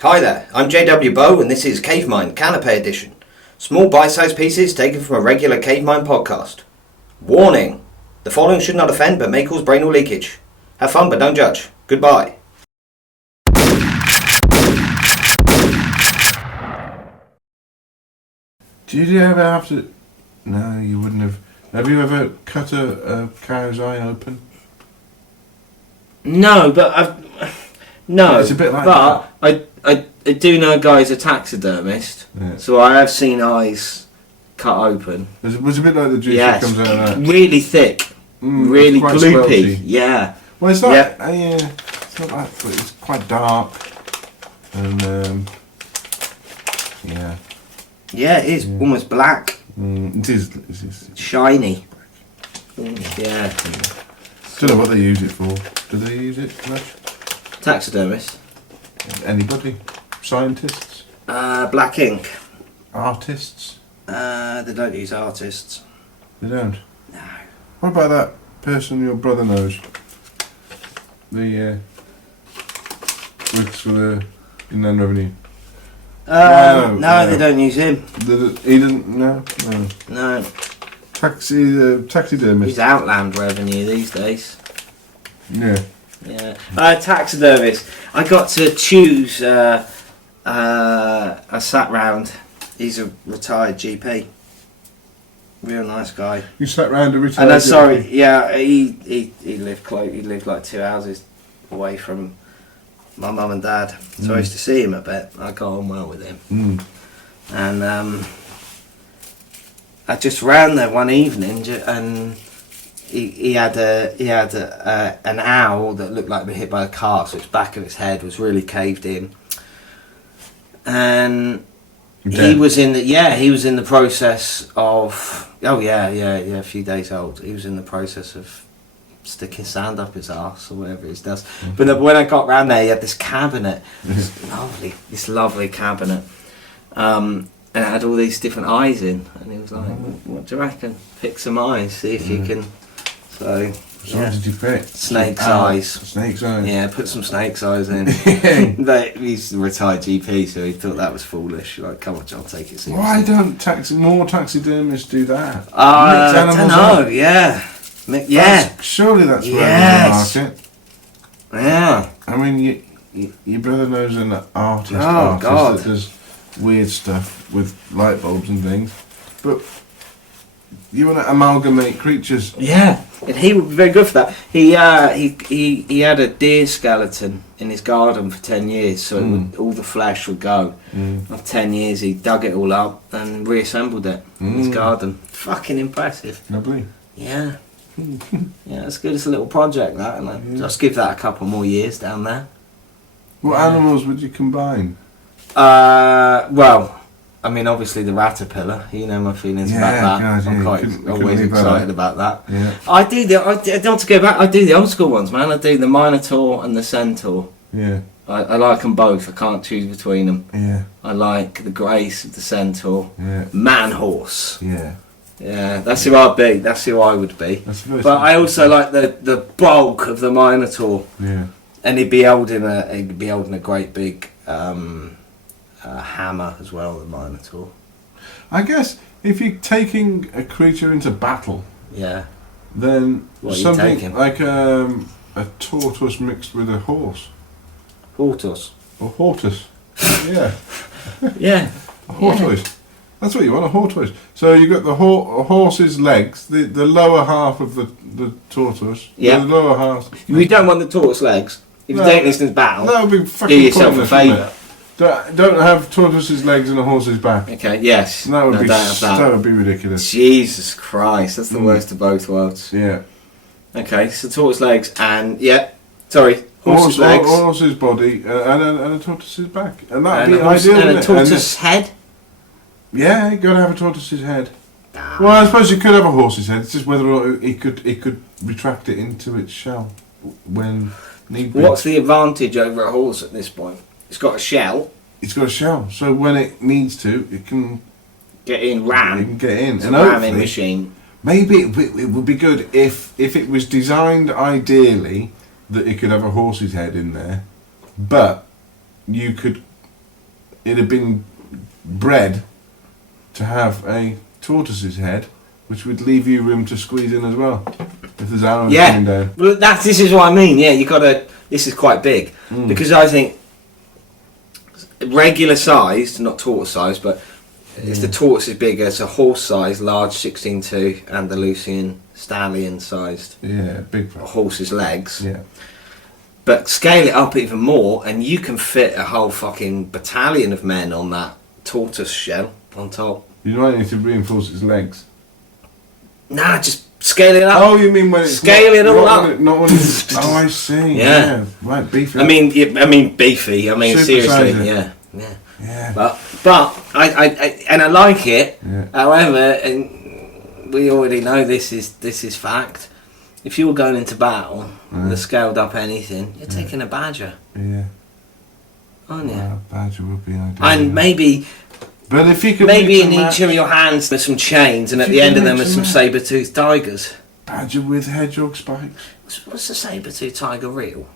Hi there, I'm JW Bow and this is Cave Mine Canapé Edition. Small bite-sized pieces taken from a regular Cave Mine podcast. Warning! The following should not offend but may cause brain or leakage. Have fun but don't judge. Goodbye. Did you ever have to... No, you wouldn't have. Have you ever cut a cow's eye open? No, but no. It's a bit like but I do know a guy's a taxidermist, so I have seen eyes cut open. It was a bit like the juice that comes out of that. Really thick, really gloopy. Yeah. Well, it's not. Yeah. It's not that. But it's quite dark, and yeah. Yeah, it is almost black. It is. Shiny. Yeah. Don't know what they use it for. Do they use it much? Taxidermist. Anybody? Scientists? Black ink. Artists? They don't use artists. They don't? No. What about that person your brother knows? The works for the Inland Revenue. No, they don't use him. He doesn't. No. Taxidermist. He's Outland Revenue these days. Yeah. Yeah. Taxidermist. I got to choose. I sat round. He's a retired GP. Real nice guy. You sat round a retired. And sorry, yeah, he lived close. He lived like 2 houses away from my mum and dad, so I used to see him a bit. I got on well with him, and I just ran there one evening, and he had an owl that looked like it had been hit by a car, so its back of its head was really caved in, and he was in the process of a few days old. He was in the process of sticking sand up his arse or whatever he does. But when I got round there, he had this cabinet, this lovely cabinet, and it had all these different eyes in. And he was like, "What do you reckon? Pick some eyes, see if you can." So what did you pick? Snake's eyes. Snake's eyes. Yeah, put some snake's eyes in. He's a retired GP, so he thought that was foolish. Like, come on, John, take it seriously. Why don't more taxidermists do that? I don't know. Yeah. Surely that's right in the market. Yeah. I mean, your brother knows an artist God. that does weird stuff with light bulbs and things, but you want to amalgamate creatures. Yeah, and he would be very good for that. He had a deer skeleton in his garden for 10 years, so all the flesh would go. After 10 years, he dug it all up and reassembled it in his garden. Fucking impressive. Lovely. Yeah. Yeah, it's good. It's a little project, that, and I'll just give that a couple more years down there. What animals would you combine? Well, I mean, obviously the ratapilla. You know my feelings about that. God, I'm quite always excited about that. Yeah. I don't to go back. I do the old school ones, man. I do the Minotaur and the Centaur. Yeah. I like them both. I can't choose between them. Yeah. I like the grace of the Centaur. Yeah. Man horse. Yeah. Yeah, that's who I'd be. That's who I would be. But I also like the bulk of the Minotaur. Yeah. And he'd be holding a great big hammer as well, the Minotaur. I guess if you're taking a creature into battle, then something like a tortoise mixed with a horse. Hortus. Or hortus. Yeah. Yeah. A hortoise. Yeah. That's what you want, a hortoise. So you've got the horse's legs, the lower half of the tortoise. Yeah. The lower half. We don't want the tortoise legs. If you take this in battle, that would be fucking do yourself a favour. Don't have tortoise's legs and a horse's back. Okay, yes. That would be ridiculous. Jesus Christ, that's the worst of both worlds. Yeah. Okay, so tortoise legs and horse's legs, horse's body, and a tortoise's back, and that'd be ideal. And a tortoise's head. Yeah, you gotta have a tortoise's head. Well, I suppose you could have a horse's head. It's just whether or not it could retract it into its shell when need be. What's the advantage over a horse at this point? It's got a shell. It's got a shell, so when it needs to, it can get in. Ram. It can get in. It's a ramming machine. Maybe it would be good if it was designed ideally that it could have a horse's head in there, but you could it had been bred to have a tortoise's head, which would leave you room to squeeze in as well if there's arrows coming down. Well, this is what I mean. Yeah, you got to. This is quite big because I think regular sized, not tortoise sized, but if the tortoise is bigger, it's a horse sized, large 16.2 Andalusian stallion sized. Yeah, big horse's legs. Yeah. But scale it up even more, and you can fit a whole fucking battalion of men on that tortoise shell on top. You might need to reinforce its legs. Nah, just scale it up. Oh, you mean when it's scale it all up? Not when it's, oh, I see. Yeah. Right, beefy. I mean beefy. I mean, seriously. Yeah. But I like it. Yeah. However, and we already know this is fact. If you were going into battle with a scaled up anything, you're taking a badger. Yeah. Aren't you? Well, badger would be ideal. And maybe. But if you could maybe in each of your hands there's some chains, and at the end of them there's some saber-toothed tigers. Badger with hedgehog spikes. What's the saber-toothed tiger real?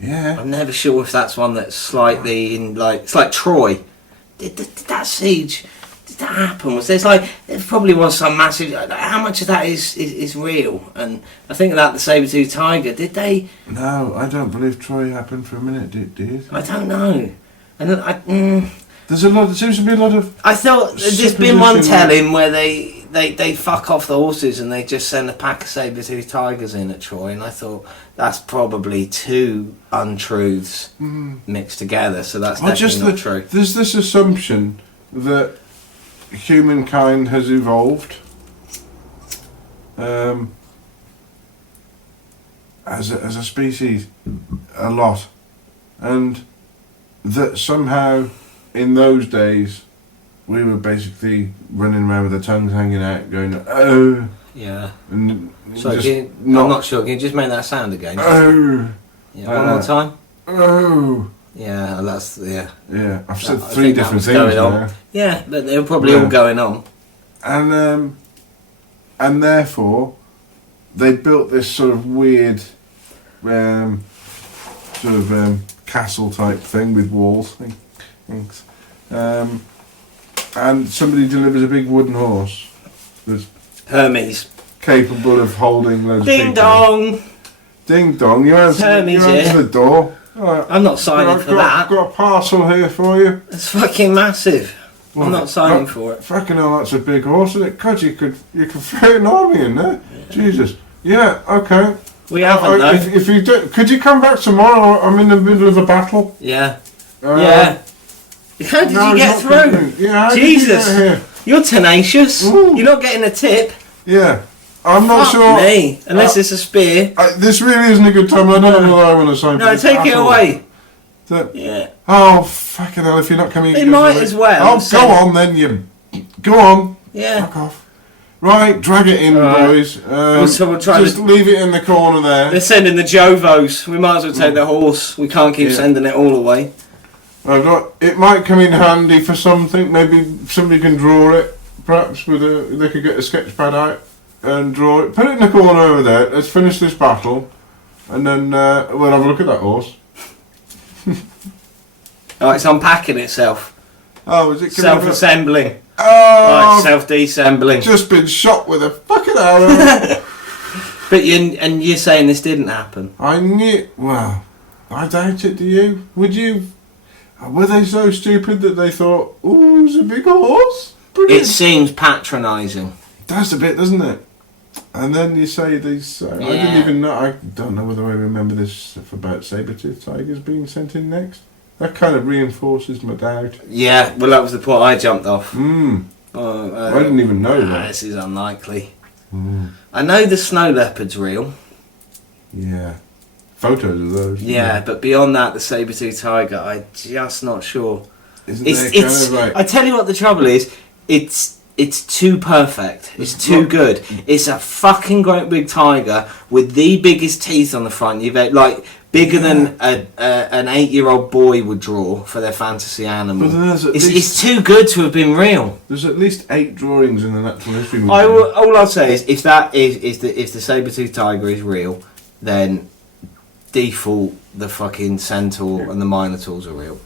Yeah. I'm never sure if that's one that's slightly in like it's like Troy. Did that siege? Did that happen? There probably was some massive. How much of that is real? And I think about the saber-toothed tiger. Did they? No, I don't believe Troy happened for a minute. Did? I don't know. And there's a lot. There seems to be a lot of. I thought there's been one telling where they fuck off the horses and they just send a pack of saber-toothed tigers in at Troy, and I thought that's probably two untruths mixed together. So that's definitely not true. There's this assumption that humankind has evolved as a species a lot, and that somehow in those days we were basically running around with our tongues hanging out going oh yeah, and sorry, I'm not sure, can you just make that sound again? Oh yeah, one more time. Oh yeah, that's yeah, I've said three different things now. Yeah, but they were probably all going on, and therefore they built this sort of weird castle type thing with walls. Thanks. And somebody delivers a big wooden horse that's Hermes capable of holding loads Ding of people. dong! Ding dong! You answer the door. Right. I'm not signing for that. I've got a parcel here for you. It's fucking massive. Well, I'm not signing for it. Fucking hell, that's a big horse, isn't it? God, you could fit an army in there. Yeah. Jesus. Yeah. Okay. We haven't though. If you do, could you come back tomorrow? I'm in the middle of a battle. Yeah. Yeah. How did you get through? Yeah, Jesus. Did you get here? You're tenacious. Ooh. You're not getting a tip. Yeah. I'm not sure. Me. Unless it's a spear. This really isn't a good time. I don't know whether I want to sign for No, this take it away. Yeah. Oh, fucking hell, if you're not coming... They might as well. Oh, go on then, you... Go on. Yeah. Fuck off. Right, drag it in, boys. So we'll try just leave it in the corner there. They're sending the Jovos. We might as well take the horse. We can't keep sending it all away. It might come in handy for something. Maybe somebody can draw it. Perhaps they could get a sketch pad out and draw it. Put it in the corner over there. Let's finish this battle, and then we'll have a look at that horse. Oh, it's unpacking itself. Oh, is it self-assembling? Oh, right, self-deassembling. Just been shot with a fucking arrow. But you're saying this didn't happen? I knew. Well, I doubt it. Do you? Would you? Were they so stupid that they thought, "Ooh, it's a big horse"? Brilliant. It seems patronising. That's a bit, doesn't it? And then you say these. I didn't even know. I don't know whether I remember this stuff about saber-toothed tigers being sent in next. That kind of reinforces my doubt. Yeah, well, that was the point I jumped off. I didn't even know that. This is unlikely. I know the snow leopard's real. Yeah. Photos of those. Yeah, but beyond that, the saber-toothed tiger, I'm just not sure. It's right? I tell you what the trouble is, it's too perfect. It's too good. It's a fucking great big tiger with the biggest teeth on the front. You've like bigger than an 8-year-old boy would draw for their fantasy animal. It's too good to have been real. There's at least 8 drawings in the Natural History Museum. All I'll say is if the saber-toothed tiger is real, then default the fucking centaur and the minotaurs are real.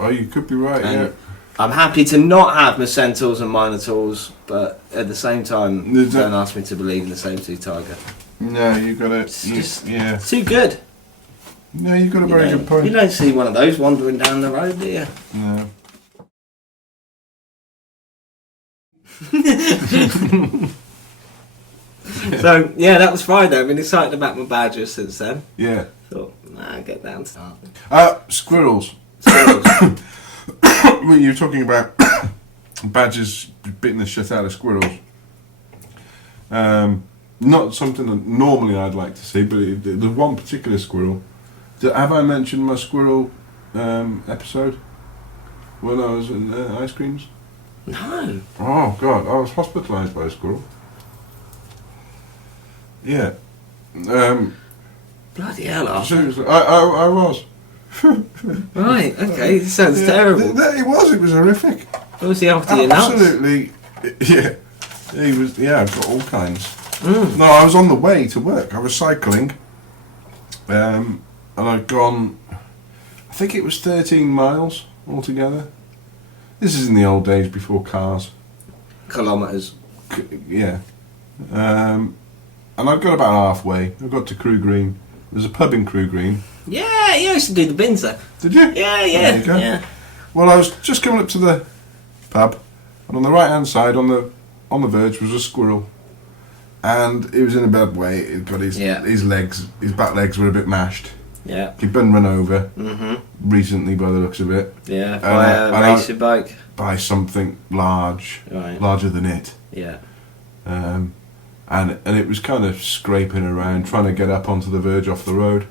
Oh, you could be right. And yeah. I'm happy to not have my centaurs and minotaurs, but at the same time, don't ask me to believe in the saber-tooth tiger. No, you got it. It's just Yeah. too good. No, you got a very good point. You don't see one of those wandering down the road, do you? No. So yeah, that was Friday. I've been excited about my badgers since then. Yeah. Thought, get down to that. Squirrels. Squirrels. When you were talking about badgers beating the shit out of squirrels, not something that normally I'd like to see, but there's one particular squirrel. Have I mentioned my squirrel episode when I was in ice creams? No. Oh God, I was hospitalised by a squirrel. Yeah. Bloody hell, Arthur. Seriously, I was. Right, okay, this sounds terrible. It was horrific. What was he after your nuts? Absolutely, yeah. He was, yeah, I've got all kinds. No, I was on the way to work. I was cycling, and I'd gone, I think it was 13 miles altogether. This is in the old days before cars. Kilometres. Yeah. And I got about halfway. I got to Crew Green. There's a pub in Crew Green. Yeah, you used to do the bins there. Did you? Yeah, There you go. yeah. Well, I was just coming up to the pub, and on the right-hand side, on the verge, was a squirrel, and he was in a bad way. He'd got his legs, his back legs were a bit mashed. Yeah. He'd been run over recently, by the looks of it. Yeah, by a racing bike. By something large, larger than it. Yeah. And it was kind of scraping around, trying to get up onto the verge off the road.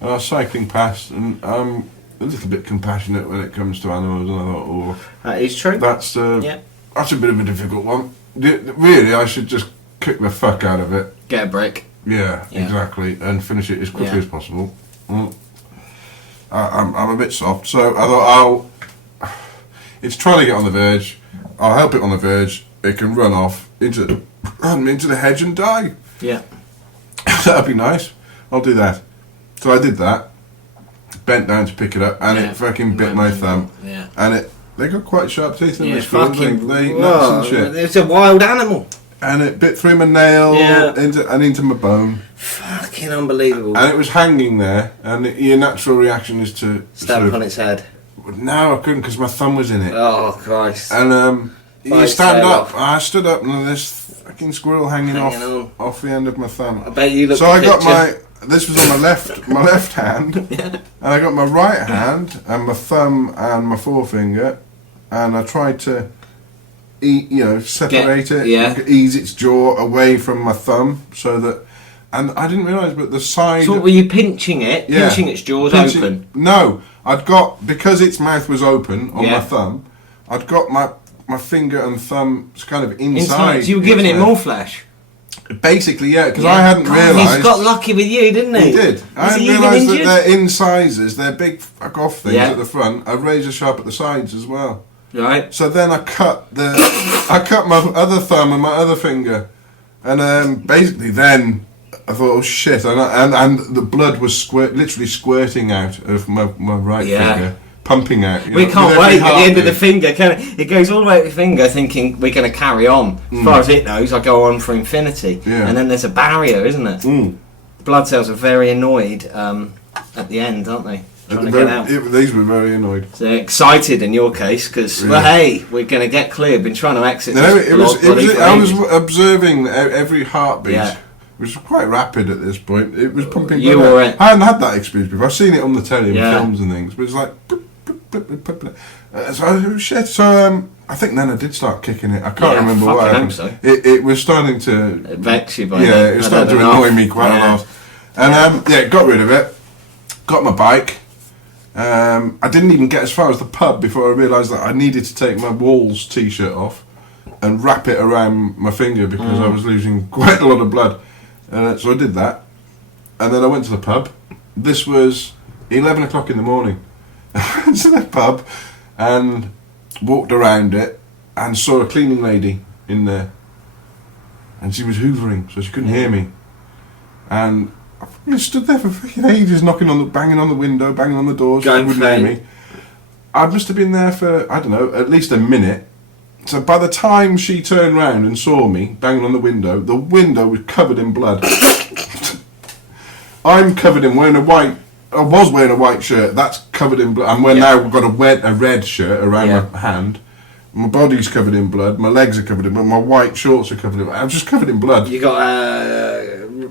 And I was cycling past, and I'm a little bit compassionate when it comes to animals, and I thought, oh, that is true. that's a bit of a difficult one. Really, I should just kick the fuck out of it. Get a brick. Yeah, exactly, and finish it as quickly as possible. I'm a bit soft, so I thought it's trying to get on the verge. I'll help it on the verge. It can run off into the hedge and die. Yeah. That'd be nice. I'll do that. So I did that. Bent down to pick it up, and it fucking bit my thumb. Yeah. And they got quite sharp teeth in this fucking. They nuts and shit. It's a wild animal. And it bit through my nail into my bone. Fucking unbelievable. And it was hanging there, and your natural reaction is to stamp on its head. No, I couldn't because my thumb was in it. Oh Christ! And you stand up. I stood up, and there's fucking squirrel hanging off the end of my thumb. I bet you looked. So I got this was on my left hand, and I got my right hand and my thumb and my forefinger, and I tried to separate it, ease its jaw away from my thumb, so that. And I didn't realise, but the side. So were you pinching it? Pinching its jaws open? No, because its mouth was open on my thumb. I'd got my finger and thumb kind of inside. So you were giving it more flesh. Basically, yeah, because I hadn't realised. He's got lucky with you, didn't he? He did. I hadn't realised that they're incisors. They're big fuck off things at the front. Are razor sharp at the sides as well. Right. So then I cut my other thumb and my other finger, and basically then I thought, oh shit, and the blood was literally squirting out of my right finger. Pumping out. We can't wait at the end of the finger, can it? It goes all the way to the finger, thinking we're going to carry on. As far as it knows, I go on for infinity. Yeah. And then there's a barrier, isn't it? Blood cells are very annoyed at the end, aren't they? Trying to get out. These were very annoyed. So excited in your case, because, well, hey, we're going to get clear. Been trying to exit I was observing every heartbeat. Yeah. Which was quite rapid at this point. It was pumping blood. I hadn't had that experience before. I've seen it on the telly in films and things, but it's like... So I think then I did start kicking it. I can't remember why. So. It was starting to vex you by it was starting to annoy me quite a lot. And got rid of it. Got my bike. I didn't even get as far as the pub before I realised that I needed to take my Walls t-shirt off and wrap it around my finger because I was losing quite a lot of blood. So I did that, and then I went to the pub. This was 11 o'clock in the morning. I went to the pub and walked around it and saw a cleaning lady in there, and she was hoovering, so she couldn't hear me. And I stood there for fucking ages, banging on the window, banging on the doors. She wouldn't hear me. I must have been there for, I don't know, at least a minute. So by the time she turned round and saw me banging on the window was covered in blood. I'm covered in I was wearing a white shirt, that's covered in blood. And now got a red shirt around my hand. My body's covered in blood, my legs are covered in blood, my white shorts are covered in blood. I'm just covered in blood. You got a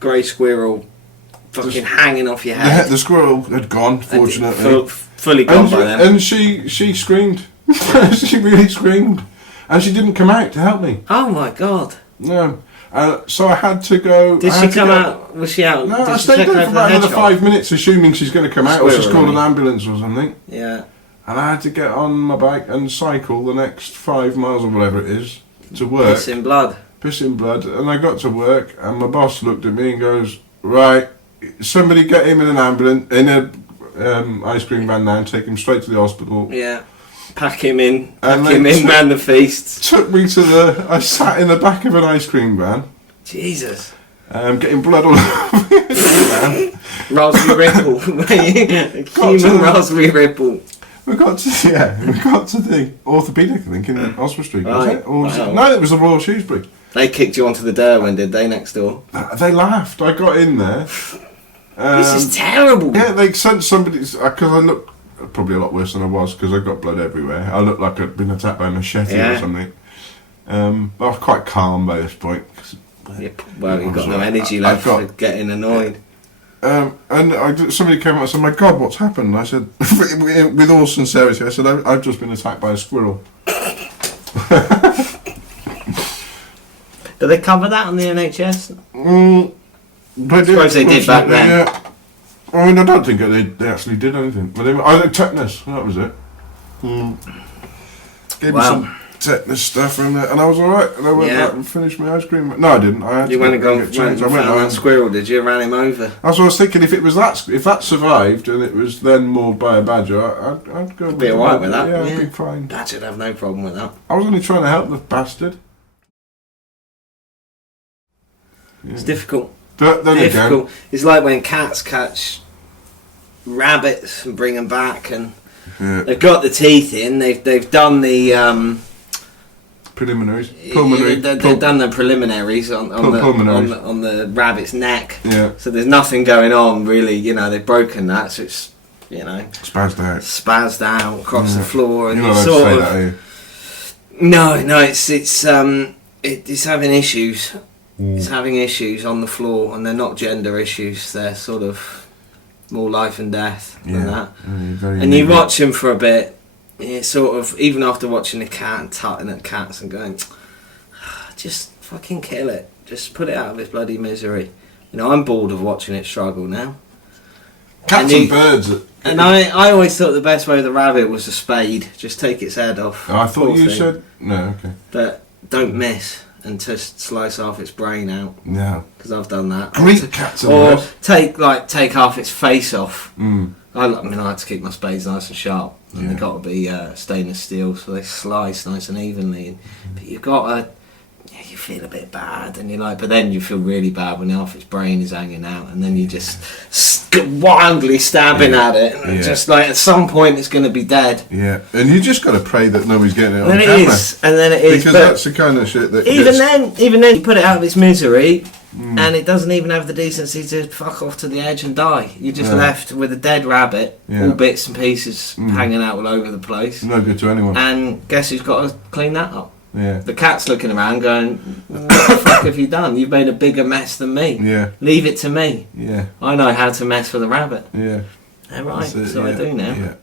grey squirrel fucking hanging off your head. The squirrel had gone, fortunately. Fully gone by then. And she screamed. She really screamed. And she didn't come out to help me. Oh my God. No. So I had to go... Did she come out? Was she out? No, I stayed there for about another 5 minutes, assuming she's going to come out, or she's called an ambulance or something. Yeah. And I had to get on my bike and cycle the next 5 miles or whatever it is to work. Pissing blood. Pissing blood. And I got to work, and my boss looked at me and goes, right, somebody get him in an ambulance, in a ice cream van now, and take him straight to the hospital. Yeah. Pack him in round the feast. Took me I sat in the back of an ice cream van. Jesus. Getting blood all over me. Raspberry ripple. Human raspberry ripple. We got to the orthopaedic, I think, in Oswald Street, was it? Wow. No, it was the Royal Shrewsbury. They kicked you onto the Derwent, did they, next door? They laughed. I got in there. This is terrible. Yeah, they sent somebody, because I look probably a lot worse than I was, because I got blood everywhere. I looked like I'd been attacked by a machete or something. I was quite calm by this point. Well, you've got no energy left for getting annoyed. And somebody came up and said, "My God, what's happened?" And I said, with all sincerity, I said, "I've just been attacked by a squirrel." Do they cover that on the NHS? I suppose they did back then. Yeah. I mean, I don't think they actually did anything. But I think tetanus, that was it. Gave me some tetanus stuff from there, and I was alright. And I went back and finished my ice cream. No, I didn't. I had you to went and get changed. I went that squirrel, did you? Ran him over? That's what I was thinking. If that survived and it was then mauled by a badger, I'd go. Be alright with that. Yeah, I'd be fine. Badger'd have no problem with that. I was only trying to help the bastard. Yeah. It's difficult. But then difficult. Again, it's like when cats catch rabbits and bring them back, and they've got the teeth in. They've done the preliminaries. They've done the preliminaries on the rabbit's neck. Yeah. So there's nothing going on really. You know, they've broken that, so it's spazzed out across the floor, and you're not allowed to say that, are you? No, it's having issues. It's having issues on the floor, and they're not gender issues. They're sort of more life and death than that. And you watch them for a bit, sort of, even after watching a cat and tutting at cats and going, just fucking kill it. Just put it out of its bloody misery. You know, I'm bored of watching it struggle now. Cats and birds. And I always thought the best way with the rabbit was a spade. Just take its head off. Oh, I thought you said... No, okay. But don't miss. And just slice half its brain out. Yeah. Because I've done that. Great cats and or birds. take half its face off. I like to keep my spades nice and sharp, and they've got to be stainless steel, so they slice nice and evenly. But you've got to, you feel a bit bad, and you're like, but then you feel really bad when half its brain is hanging out, and then you just wildly stabbing at it, and just like at some point it's going to be dead. Yeah, and you just got to pray that nobody's getting it on camera. And then it is, because that's the kind of shit that. Even then, you put it out of its misery. And it doesn't even have the decency to fuck off to the edge and die. You're just left with a dead rabbit, all bits and pieces hanging out all over the place. No good to anyone. And guess who's got to clean that up? Yeah. The cat's looking around going, what the fuck have you done? You've made a bigger mess than me. Yeah. Leave it to me. Yeah. I know how to mess with a rabbit. Yeah. Right, so I do now. Yeah.